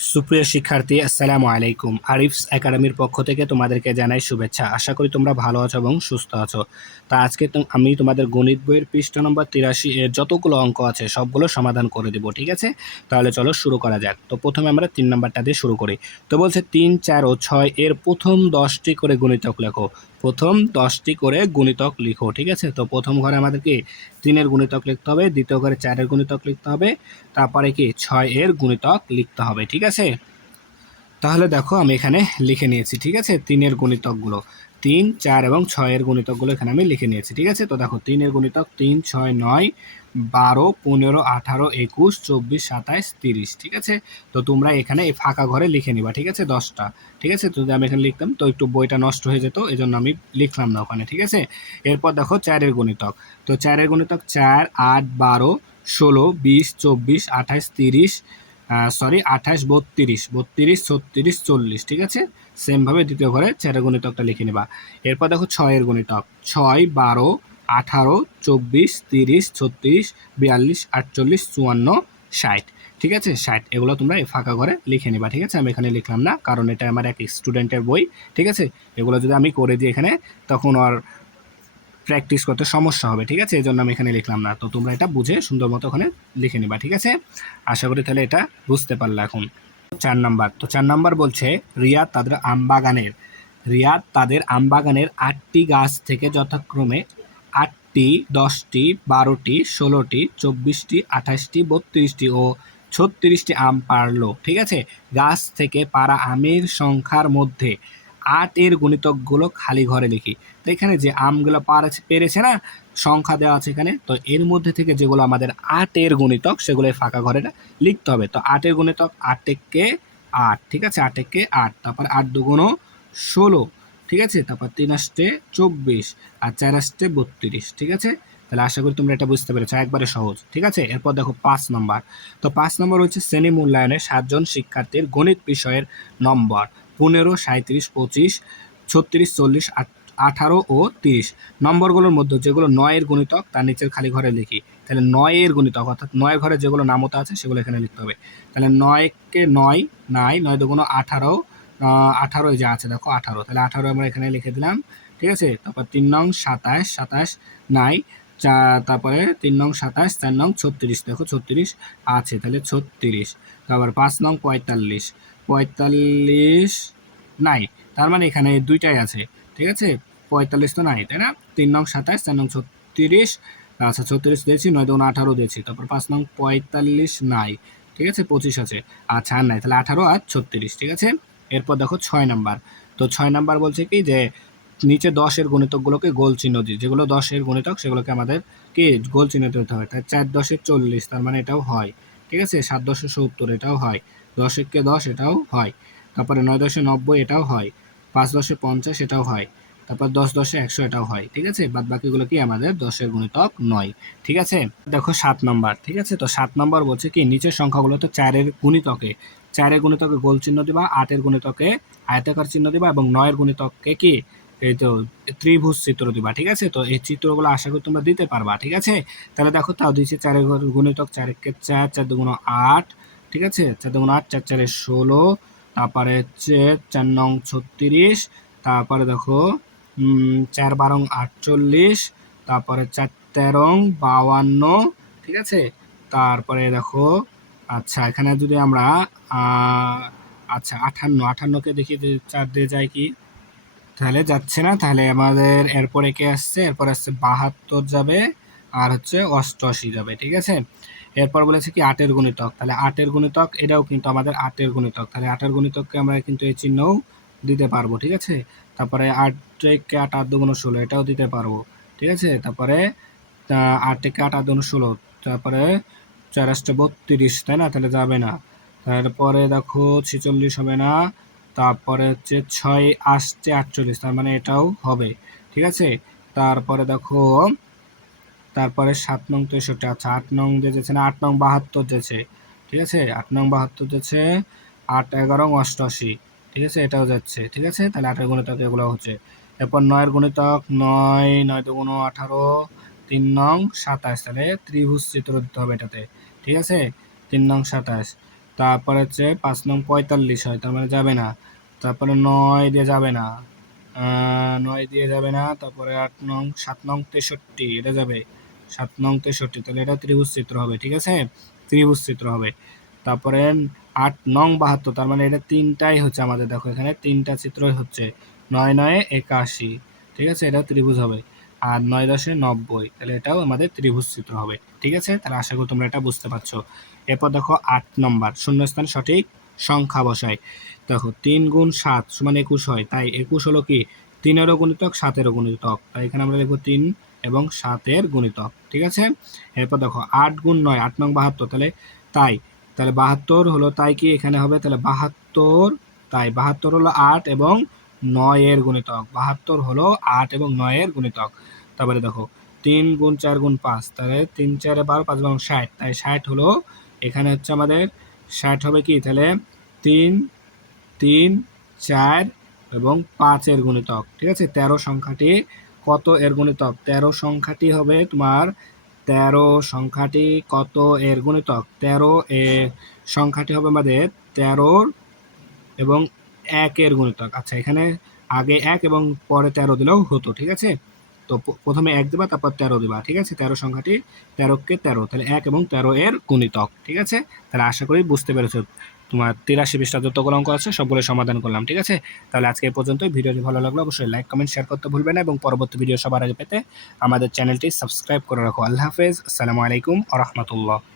সুপ্রিয় শিক্ষার্থী, আসসালামু আলাইকুম। আরিফস একাডেমির পক্ষ থেকে তোমাদেরকে জানাই শুভেচ্ছা। আশা করি তোমরা ভালো আছো এবং সুস্থ আছো। তা আজকে আমি তোমাদের গণিত বইয়ের পৃষ্ঠা নম্বর 83 এর যতগুলো অঙ্ক আছে সবগুলো সমাধান করে দেবো, ঠিক আছে? তাহলে চলো শুরু করা যাক। তো প্রথমে আমরা 3 নাম্বারটা দিয়ে শুরু করি। তো বলছে 3, 4 ও 6 এর প্রথম 10টি করে গুণিতক লেখো। প্রথম 10টি করে গুণিতক লিখো, ঠিক আছে? তো প্রথম ঘরে আমাদেরকে 3-এর গুণিতক লিখতে হবে, দ্বিতীয় ঘরে 4-এর গুণিতক লিখতে হবে, তারপরে কি 6-এর গুণিতক লিখতে হবে, ঠিক আছে? তাহলে দেখো আমি এখানে লিখে নিয়েছি, ঠিক আছে? 3-এর গুণিতকগুলো 3, 4 এবং 6-এর গুণিতকগুলো এখানে আমি লিখে নিয়েছি, ঠিক আছে? তো দেখো 3-এর গুণিতক 3, 6, 9, 12, 15, 18, 21, 24, 27, 30, ঠিক আছে? তো তোমরা এখানে এই ফাঁকা ঘরে লিখে নিবা, ঠিক আছে? 10টা, ঠিক আছে? তো যদি আমি এখানে লিখতাম তো একটু বইটা নষ্ট হয়ে যেত, এজন্য আমি লিখলাম না ওখানে, ঠিক আছে? এরপর দেখো 4-এর গুণিতক। তো 4-এর গুণিতক 4, 8, 12, 16, 20, 24, 28, 30, 28, 32, 32, 36, 40, ঠিক আছে? সেমভাবে দ্বিতীয় ঘরে 4-এর গুণিতকটা লিখে নেবা। এরপর দেখো 6-এর গুণিতক 6, 12, 18, 24, 30, 36, 42, 48, 54, 60, ঠিক আছে? 60 এগুলো তোমরা এই ফাঁকা ঘরে লিখে নিবা, ঠিক আছে? আমি এখানে লিখলাম না, কারণ এটা আমার এক স্টুডেন্টের বই, ঠিক আছে? এগুলো যদি আমি করে দিই এখানে তখন আর প্র্যাকটিস করতে সমস্যা হবে, ঠিক আছে? এই জন্য আমি এখানে লিখলাম না। তো তোমরা এটা বুঝে সুন্দর মতো ওখানে লিখে নিবা, ঠিক আছে? আশা করি তাহলে এটা বুঝতে পারলে এখন। 4 নাম্বার। তো 4 নাম্বার বলছে রিয়াদ তাদের আমবাগানের 8টি গাছ থেকে যথাক্রমে 8টি, 10টি, 12টি, 16টি, 24টি, 28টি, 32টি ও 36টি আম পারলো, ঠিক আছে? গাছ থেকে পারা আমের সংখ্যার মধ্যে 8-এর গুণিতকগুলো খালি ঘরে লিখি। তো এখানে যে আমগুলো পেরেছে না, সংখ্যা দেওয়া আছে এখানে, তো এর মধ্যে থেকে যেগুলো আমাদের 8-এর গুণিতক সেগুলো ফাঁকা ঘরে লিখতে হবে। তো 8-এর গুণিতক 8 একে 8, ঠিক আছে? 8 একে 8, তারপর 8 দুগুণ 16, ঠিক আছে? তারপর 3 আসতে 24 আর 4 আসতে 32, ঠিক আছে? তাহলে আশা করি তোমরা এটা বুঝতে পেরেছো, একবারে সহজ, ঠিক আছে? এরপর দেখো 5 নম্বর। তো 5 নম্বর হচ্ছে শ্রেণী মূল্যায়নে 7 জন শিক্ষার্থীর গণিত বিষয়ের নম্বর 15, 37, 25, 36, 40, 18 ও 30। নম্বরগুলোর মধ্যে যেগুলো 9-এর গুণিতক তার নিচের খালি ঘরে লিখি। তাহলে 9-এর গুণিতক অর্থাৎ 9-এর ঘরে যেগুলো নামতা আছে সেগুলো এখানে লিখতে হবে। তাহলে 9-কে 9 নাই, 9 দুগুণ 18, 18 এই যে আছে দেখো 18, তাহলে 18 আমরা এখানে লিখে দিলাম, ঠিক আছে? তারপর 3 নং 27, 27 নাই, তারপরে 3 নং 27, 4 নং 36, দেখো 36 আছে, তাহলে 36। তারপর 5 নং 45, 45 নাই, তার মানে এখানে দুইটাই আছে, ঠিক আছে? 45 তো নাই, তাই না? 3 নং 27, 4 নং 36, আচ্ছা 36 দিয়েছি, 9 দুগুণ 18 দিয়েছি। তারপর 5 নং 45 নাই, ঠিক আছে? 25 আছে, আচ্ছা আর নাই, তাহলে 18 আর 36, ঠিক আছে? এরপর দেখো 6 নাম্বার। তো 6 নাম্বার বলছে কি যে নিচে 10-এর গুণিতকগুলোকে গোল চিহ্ন দিই, যেগুলো 10-এর গুণিতক সেগুলোকে আমাদের কি গোল চিহ্ন দিতে হয়। তাই 4 10 40, তার মানে এটাও হয়, ঠিক আছে? 7 10 70, এটাও হয়। 10 একে 10, এটাও হয়। তারপরে 9 10 90, এটাও হয়। 5 10 50, এটাও হয়। তারপর 10 10 100, এটাও হয়, ঠিক আছে? বাদ বাকিগুলো কি আমাদের 10-এর গুণিতক নয়, ঠিক আছে? দেখো 7 নম্বর, ঠিক আছে? তো 7 নম্বর বলছে কি নিচের সংখ্যাগুলো তো 4-এর গুণিতকে 4-এর গুণিতকে গোল চিহ্ন দিবা, 8-এর গুণিতকে আয়তাকার চিহ্ন দিবা এবং 9-এর গুণিতককে কি এই তো ত্রিভুজ চিত্র দিবা, ঠিক আছে? তো এই চিত্রগুলো আশা করি তোমরা দিতে পারবা, ঠিক আছে? তাহলে দেখো তাও দিয়েছে 4-এর গুণিতক 4 একে 4, 4 দুগুণ 8, ঠিক আছে? 4 দুগুণ 8, 4 4 16, তারপরে হচ্ছে 4 নং 36, তারপরে দেখো 4 12 48, তারপরে 4 13 52, ঠিক আছে? তারপরে দেখো আচ্ছা এখানে যদি আমরা আচ্ছা 58 কে দেখি 4 দিয়ে যায় কি, তাহলে যাচ্ছে না, তাহলে আমাদের এরপরে কে আসছে, এরপর আসছে 72 যাবে আর হচ্ছে 88 যাবে, ঠিক আছে? এরপর বলেছে কি 8-এর গুণিতক, তাহলে 8-এর গুণিতক এটাও কিন্তু আমাদের 8-এর গুণিতক, তাহলে 8-এর গুণিতককে আমরা কিন্তু এই চিহ্নও দিতে পারবো, ঠিক আছে? তারপরে 8 কে 8 8 দুগুণ 16, এটাও দিতে পারবো, ঠিক আছে? তারপরে 8 থেকে 8 8 দুগুণ 16, তারপরে 4 আসছে 32, তাই না? তাহলে যাবে না। তারপরে দেখো 46 হবে না, তারপরে হচ্ছে 6 আসছে 48, তার মানে এটাও হবে, ঠিক আছে? তারপরে দেখো তারপরে 7 নং 63, আচ্ছা 8 নং যেছে না, 8 নং 72 যেছে, ঠিক আছে? 8 নং 72 যেছে, 8 11 88, ঠিক আছে? এটাও যাচ্ছে, ঠিক আছে? তাহলে 8-এর গুণিতক এগুলো হচ্ছে। এরপর 9-এর গুণিতক 9, 9 দুগুণ 18, 3 নং 27, তাহলে ত্রিভুজ চিত্র দিতে হবে এটাতে, ঠিক আছে? 3 নং 27, তারপর হচ্ছে 5 নং 45 হয়, তার মানে যাবে না। তারপরে 9 দিয়ে যাবে না, 9 দিয়ে যাবে না। তারপরে 7 নং 63 এটা যাবে, 7 নং 63, তাহলে এটা ত্রিভুজ চিত্র হবে, ঠিক আছে, ত্রিভুজ চিত্র হবে। তারপরে 8 নং 72, তার মানে এটা তিনটাই হচ্ছে আমাদের, দেখো এখানে তিনটা চিত্রই হচ্ছে, 9 9 81, ঠিক আছে, এটা ত্রিভুজ হবে। আর 9 10 90, তাহলে এটাও আমাদের ত্রিভুজ চিত্র হবে, ঠিক আছে। তাহলে আশা করি তোমরা এটা বুঝতে পারছো। এরপর দেখো 8 নম্বর, শূন্যস্থান সঠিক সংখ্যা বসাই। দেখো 3 গুণ 7 সমান 21 হয়, তাই 21 হলো কি 3-এরও গুণিতক 7-এরও গুণিতক, তাই এখানে আমরা লিখবো 3 এবং 7-এর গুণিতক, ঠিক আছে। এরপর দেখো 8 গুণ 9, 8 নং 72, তাহলে তাই, তাহলে 72 হলো, তাই কি এখানে হবে, তাহলে 72, তাই 72 হলো 8 এবং 9-এর গুণিতক, 72 হলো 8 এবং 9-এর গুণিতক। তারপরে দেখো 3 গুণ 4 গুণ 5, তাহলে 3 4 12, 5 12 60, তাই 60 হলো, এখানে হচ্ছে আমাদের 60 হবে কি, তাহলে 3 3 4 এবং 5-এর গুণিতক, ঠিক আছে। 13 সংখ্যাটি কত এর গুণিতক, 13 সংখ্যাটি হবে তোমার, 13 সংখ্যাটি কত এর গুণিতক, 13 এ সংখ্যাটি হবে আমাদের 13 এবং 1-এর গুণিতক। আচ্ছা, এখানে আগে 1 এবং পরে 13 দিলেও হতো, ঠিক আছে। তো প্রথমে 1 দিবা, তারপর 13 দিবা, ঠিক আছে। 13 সংখ্যাটি 13 কে 13, তাহলে 1 এবং 13 এর গুণিতক, ঠিক আছে। তাহলে আশা করি বুঝতে পেরেছো। তোমার 83 পৃষ্ঠা যতগুলো অঙ্ক আছে সবগুলো সমাধান করলাম, ঠিক আছে। তাহলে আজকে এই পর্যন্তই। ভিডিওটি ভালো লাগলে অবশ্যই লাইক কমেন্ট শেয়ার করতে ভুলবে না, এবং পরবর্তী ভিডিও সবার আগে পেতে আমাদের চ্যানেলটি সাবস্ক্রাইব করে রাখো। আল্লাহ হাফেজ, আসসালামু আলাইকুম ওয়া রাহমাতুল্লাহ।